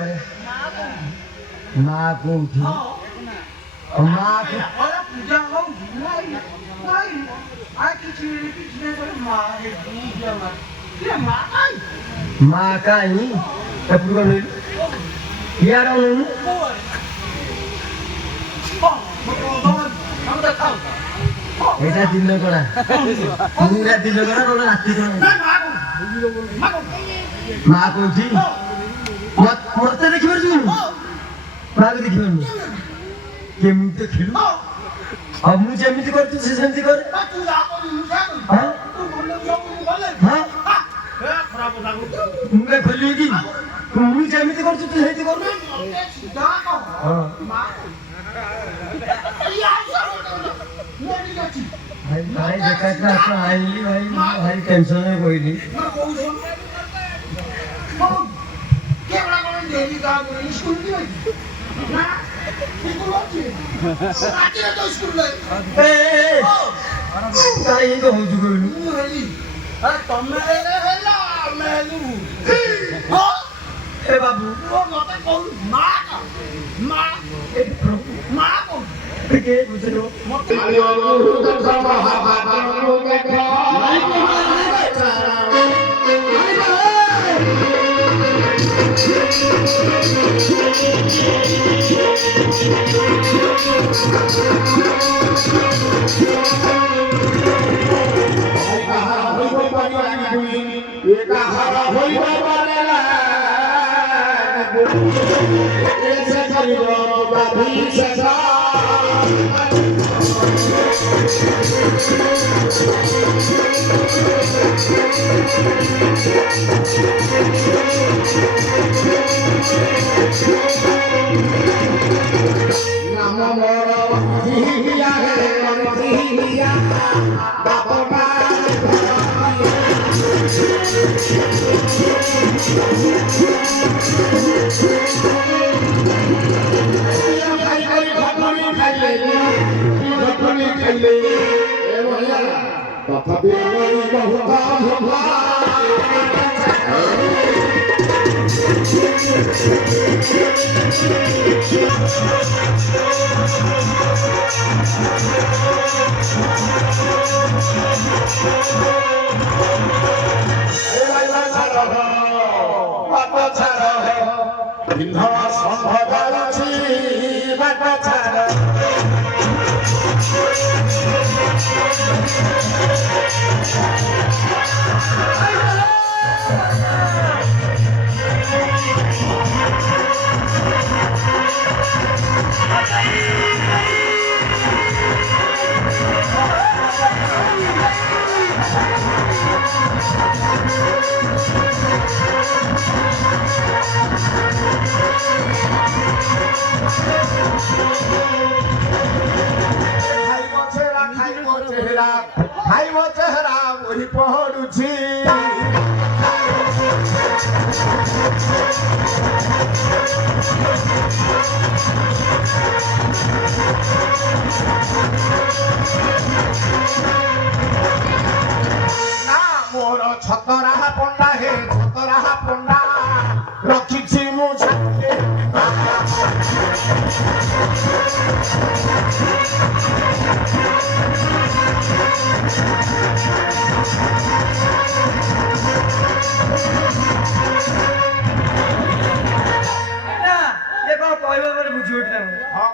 ମାନେ ମା କୋଉଠି ମା ପୂଜା ହଉଛି ନାଇଁ ନାଇଁ ଆଉ କିଛି ମା ମା କାହିଁ ଏପଟକୁ ନେଲୁ ଇଆଡ଼େ ନେଲୁ ଏଇଟା ଦିନ କଣା ପୁରା ଦିନ କଣା ନହେଲେ ରାତି କଣା ମା କୋଉଠି ମତେ ଦେଖିପାରୁଛୁ ମାକୁ ଦେଖିପାରୁନି କେମିତି ଦେଖିଲୁ ଆଉ ମୁଁ ଯେମିତି କରୁଛୁ ସେ ସେମିତି କରେ ମୁଁ ଖୋଲିବି କି ମୁଁ ଯେମିତି କରୁଛୁ ତୁ ସେମିତି କରୁ भाई देखा आई भाई भाई टेंशन में कोई नहीं काई तो हो चुके ए बाबू के दूसरो ଖାଇବ ଚେହେରା ବହି ପହଡୁଛି ନା ମୋର ଛତରା ପଣ୍ଡା ହେ ଛତରା ପଣ୍ଡା ରଖିଛି ମୁଁ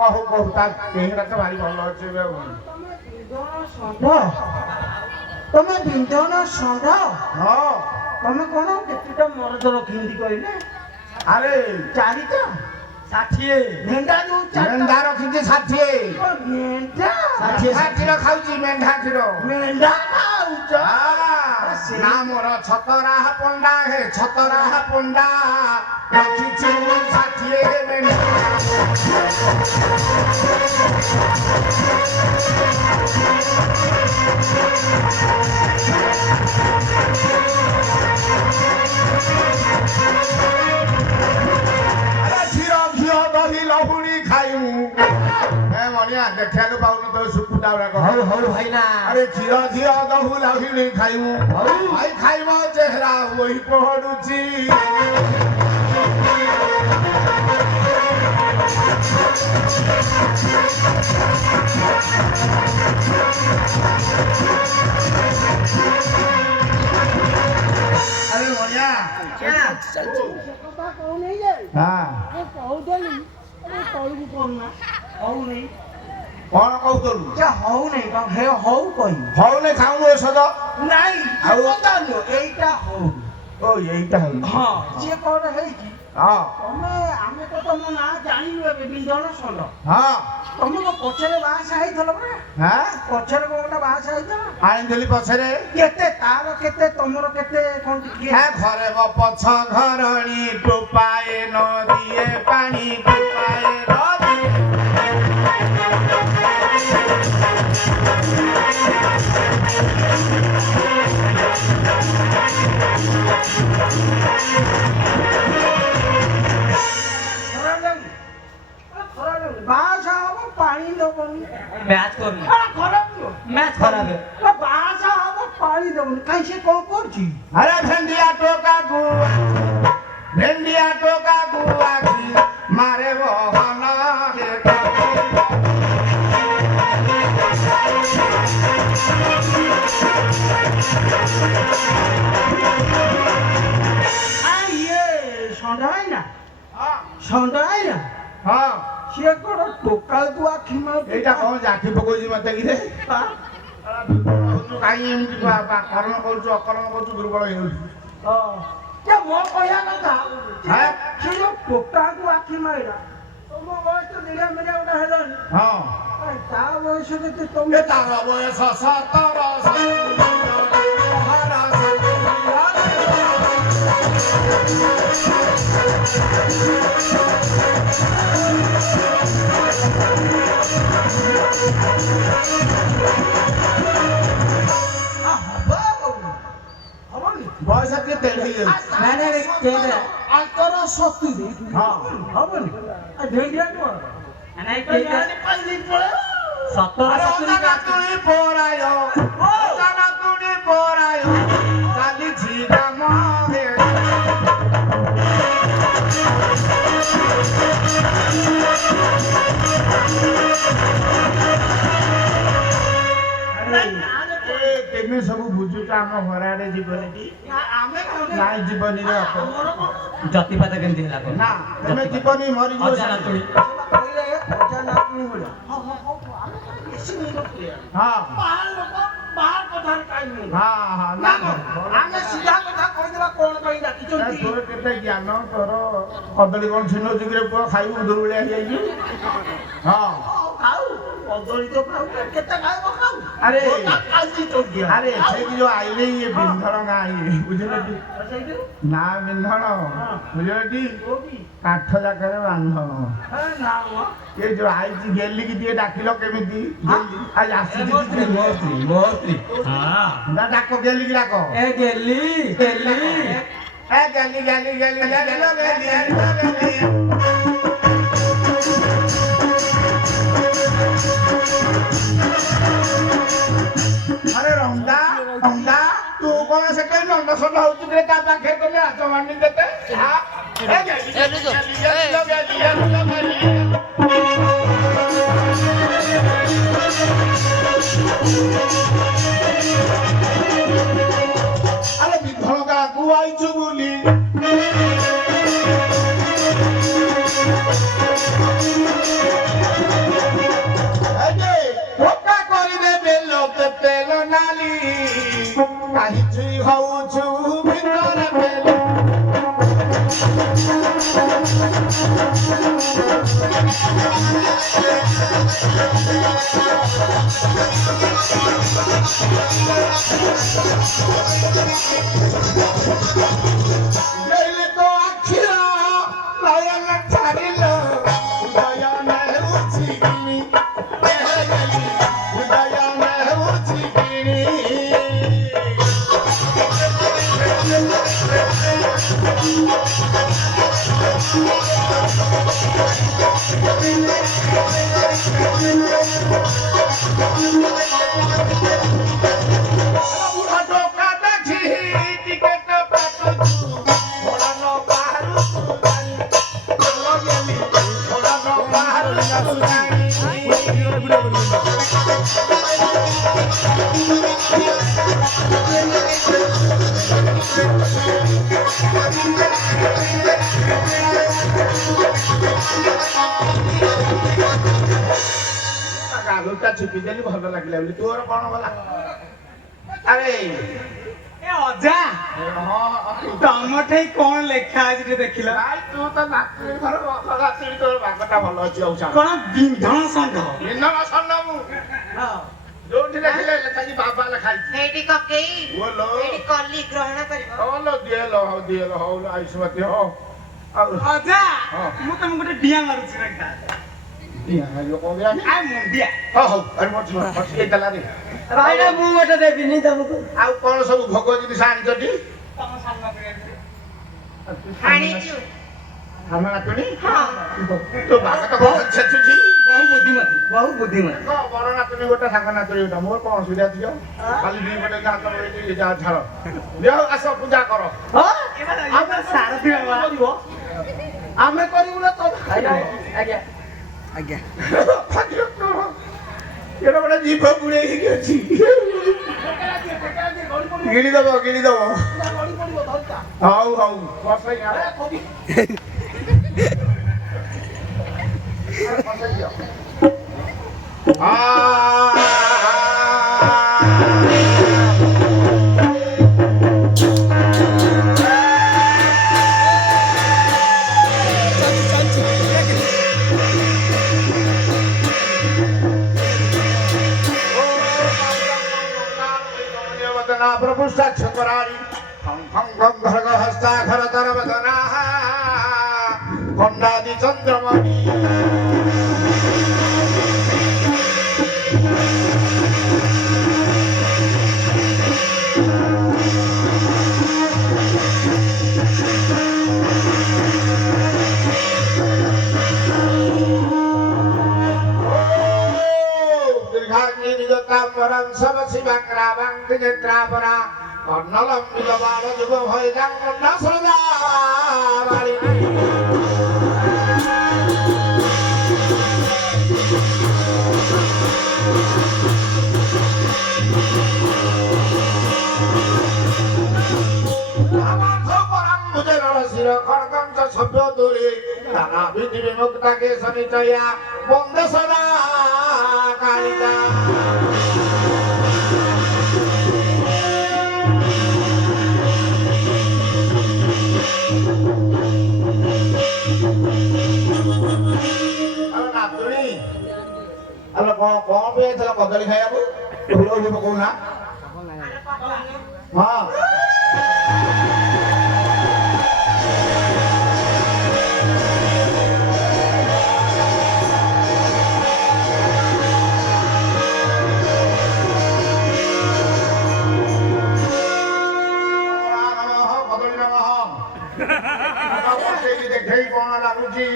कहू कहू तो भारी भल अच्छे तमे बिंदन षंढ हाँ तमे कौन केतटा मरद रखी कहले अरे चारिटा 60 मेंढा जो मेंढा रखी 60 मेंढा 60 क्षीर खाऊची मेंढा क्षीर मेंढा खाऊच ना मोर छतरा पंडा हे छतरा पंडा रखी 60 मेंढा देखा पाऊनी तो सुकुटा भाईना अरे क्षीर झील दहू लाही खाइबू भाई खाइब चेहरा वही पहड़ुची ଆରେ ବଢିଆ କଥା କହୁନି ଯେ ହଁ ମୁଁ କହୁଥିଲି ଏ ତଳକୁ କରୁନା ହଉନି କଣ କହୁଥିଲୁ ଯେ ହଉନି ହେ ହଉ କହିବି ହଉନି ଖାଉନୁ ଔଷଧ ନାଇଁ ଆଉ? ଆଉ ଏଇଟା ହଉ ଓ ଏଇଟା ହଉନି ହଁ ସିଏ କଣ ହେଇଛି ହଁ ତମେ ଆମେ ତ ତମ ନାଁ ଜାଣିଲୁ ଏବେ ବିନ୍ଧଣ ଷଣ୍ଢ ହଁ ତମେ କଣ ପଛରେ ବାହାସା ହେଇଥିଲ ପରା ହଁ ପଛରେ କଣ ଗୋଟେ ବାହାସା ହେଇଥିଲ ଆଣିଥିଲି ପଛରେ କେତେ ତାର କେତେ ତମର କେତେ କଣ ଟିକେ হ্যাঁ ঘরে পছ ঘরণী টুপায়ে নদীয়ে পানি টুপায়ে নদী ବାହାସା ହବ ପାଣି ଦବନି ম্যাচ করবি ଖରାପ ନୁହଁ ম্যাচ খারাপ ବାହାସା ହବ ପାଣି ଦବନି କାହିଁ ସେ କଣ କରୁଛି আরে ভেন্ডিয়া টোকা গুয়া ভেন্ডিয়া টোকা গুয়া মারে বহন হে ଇଏ ଷଣ୍ଢ ଆଇନା ଷଣ୍ଢ ଆଇନା হ্যাঁ ସିଏ କଣ ଟୋକାଳକୁ ଆଖି ମାରୁଛି এইটা কোন জাতি পকাইছি মতে কি রে কাই এমতি কর্ম করছো অকর্ম করছো দুর্বল হয়ে যাଉଛି ଯେ ମୋ କହିବା କଥା হ্যাঁ ସେ ଯୋଉ ଟୋକାକୁ ଆଖି ମାରିଲା ତମ ବୟସ ଦିନେ ମିନେ ଗୋଟେ ହେଲାଣି হ্যাঁ ତା ବୟସ କେତେ এ ତମେ তার বয়স 17 ହବନି বয়স আজকে তেড় হয়ে যাচ্ছে ଆଙ୍କର ସତୁରି হ্যাঁ ହବନି ଢେଣ୍ଡିଆ କଣ আরে অজানা তুই পরায় অজানা তুই পরায় চালিছি কাম হে তেমনি সবু বুঝুছ আম ঘর আড়ে জীবনী কি ଆମେ নাই জীবনী রে অত জাতিপাতা কেমতি হেলা কর না তুমি জীবনী মরি অজানা তুই କହିଲେ ଅଜା ନାତୁଣୀ ଭଳିଆ ଆମେ ବେଶୀ ମୁଣ୍ଡ ପୁରେଇବା হ্যাঁ ବାହାର ଲୋକ ବାହାର କଥାରେ କାହିଁ ମୁଣ୍ଡ হ্যাঁ হ্যাঁ ନା না ଆମେ ସିଧା କଥା କହିଦେବା କଣ ପାଇଁ ଡାକିଛନ୍ତି তোর কেতে জ্ঞান তোর কদলী কোন ছিন্ন যুগরে পুরো খাইবু দুর্বলিয়া হয়ে যাই হ্যাঁ ଖାଉ କଦଳୀ ତ ଖାଉ କେତେ ଖାଇବ ଖାଉ ଆରେ ଆଜି ତ ଦିଆ আরে সে কি যে আইলে ইয়ে বিন্ধন গাঁ ইয়ে বুঝলে কি ସେଇଠି না বিন্ধন বুঝলে কি କୋଉଠି কাঠ জাকারে বান্ধন ନା ମ ଏ ଯୋଉ ଆଇଛି ଗେଲି କି ଟିକେ ଡାକିଲ କେମିତି ଆଜି ଆସିଛି মোস্ত্রি মোস্ত্রি হ্যাঁ ନା ଡାକ ଗେଲି କି ଡାକ এ গেলি গেলি ଏ ଗେଲି ଗେଲି ଗେଲି ଗେଲି ଗେଲି ଗେଲି ଆରେ ରଙ୍ଗା ରଙ୍ଗା ତୁ କଣ ସେଠି ନନ୍ଦସନ ହଉଛି ରେ ତା ପାଖରେ ତମେ ହାତ ମାନି ଦେତେ আরে বিধবা গুয়াইছু বলি ধোকা କରିଦେବେ ଲୋକ ତେଲ ନାଲି କାହିଁକି ହଉଛୁ ଭିତରେ ବେଲ ତ ଆଖିର ନୟନ ଛାଡ଼ିଲ ନୟନ ହେଉଛି କିଣି ନୟନ ହେଉଛି କିଣି ବୁଢ଼ା ଟୋକା ଦେଖି ଟିକେ କାଟୁଛୁ ବଡ଼ ନ ବାହାରୁଛୁ ଗାଲୁଟା ଚିପି ଦେଲି ଭଲ ଲାଗିଲା ବୋଲି ତୋର କଣ ଗଲା ଆରେ ଏ ଅଜା ତମଠେଇ କଣ ଲେଖା ଅଛି ଟିକେ ଦେଖିଲ ନାଇଁ ତୁ ତ ନାତୁଣୀ ଘର ନାତୁଣୀ ତୋର ଭାଗଟା ଭଲ ଅଛି ଆଉ କଣ ବିନ୍ଧଣ ଷଣ୍ଢ ବିନ୍ଧଣ ସନ୍ନ ମୁଁ ଯୋଉଠି ଲେଖିଲେ ଲେଖାଛି ବାବା ଲେଖାଇଛି ଏଇଠି କକେଇ ବୋଲୋ ଏଇଠି କଲି ଗ୍ରହଣ କରିବ ହଉ ଦିଏଲ ହଉ ଆୟୁଷ୍ମତୀ ହଉ ଆଉ ଅଜା ହଁ। ମୁଁ ତମକୁ ଗୋଟେ ଡିଆ ମାରୁଛି ରେଖା ମୁଣ୍ଡିଆ ଆ ମୁଣ୍ଡିଆ ହଉ ଆରେ ମଠି ଦେଲା ରେ ଭାଇନା ମୁଁ ଗୋଟେ ଦେବିନି ତମକୁ। ଆଉ କଣ ସବୁ ଭୋଗ ଜିନିଷ ଆଣିଛନ୍ତି ତମ ସାନ ଆଣିଛୁ ଆମ ନାତୁଣୀ ହଁ ତୋ ବାବା ତ ବହୁତ ଛେଚୁଛି ବହୁ ବୁଦ୍ଧିମତୀ ବଡ ନାତୁଣୀ ଗୋଟେ ସାଙ୍ଗ ନାତୁଣୀ ଗୋଟେ ମୋର କଣ ଅସୁବିଧା ଥିବ ଖାଲି ଦି ଗୋଟେ ହାତ ବଳେଇକି ଯା ଝାଳ ଦେହ ଆସ ପୂଜା କର ଆମେ ସାରଥି ବାବା ଆମେ କରିବୁ ନା ତମେ ଆଜ୍ଞା ଏଟା ଗୋଟେ ଜିଭ ବୁଡେଇକି ଅଛି ଗିଳିଦବ ହଉ ବସେଇ प्रभु साक्षरारी घर हस्ताक्षर तर वदना खंडादि चंद्रमणि सब शिवांग्रावांग नेत्रापरा कर्णलंबित बाण जुग भयदां मुंडा सदा सभ्य दूरी नाना विधि विमुक्ता के सनिचया बंद सदा कालिका अरे कौन पे चला कदली खाया को हीरो हीरो को ना हां देखै कोन लागुची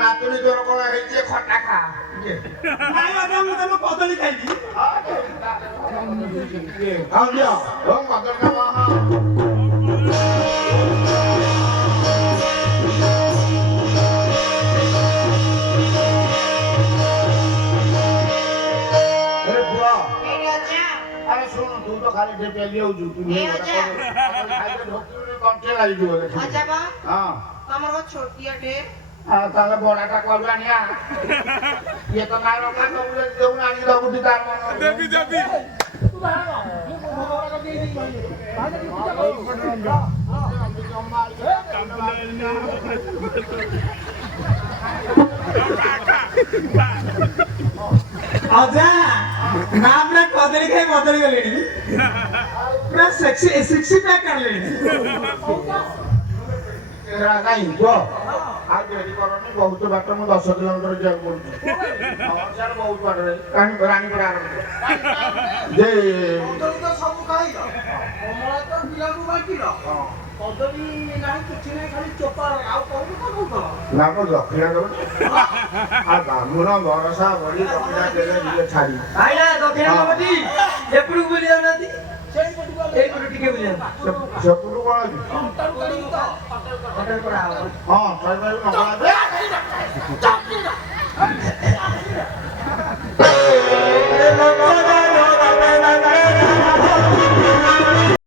नातुनी तोर कोन हेचे खटा खा ନାଇଁ ଅଜା ମୁଁ ତମ କଦଳୀ ଖାଇଲି हां लिया हम मदर ना वहां तू तो खाली जे पेली हो जू तू ए अजा खाइले ढोकरी कंटे लागि दियो अजा बा हां तमरो छोटी अटे आ ताले बड़ाटा करलानिया ये तो नाइ रखा तो मुझे देउ ना आनी दबुदी तार मन देबी तू बाहर अजा ना अपना कदली खाई बदल गलेनी पूरा सेक्सी पैक कर लेनी तेरा नहीं गो आज रेडी करनी बहुत बाट मु 10 किलोमीटर जा पड़छ और सर बहुत बाट रे कानी रानी पर आरंभ जे तो सब खाई कमला तो बिला को बाकी ना କଦଳୀ ନାହିଁ କିଛି ନାହିଁ ଖାଲି ଚୋପା ଆଉ କଣ କହୁଥିଲ ନା ମୁଁ ଦକ୍ଷିଣା ଦେବି ଆଉ ବାମୁଣ ଭରସା ବଳି ଦକ୍ଷିଣା ଦେଲେ ଇଏ ଛାଡ଼ି ଆଇଲା ଦକ୍ଷିଣ କମିଟି ଏପଟକୁ ବୁଲି ଯାଉନାହାନ୍ତି ଏଇପଟୁ ଟିକେ ବୁଲି ଯାଆନ୍ତୁ ସେପଟୁ କଣ ଅଛି ହୋଟେଲ କରାହବ ହଁ ଶହେ ମଙ୍ଗଳା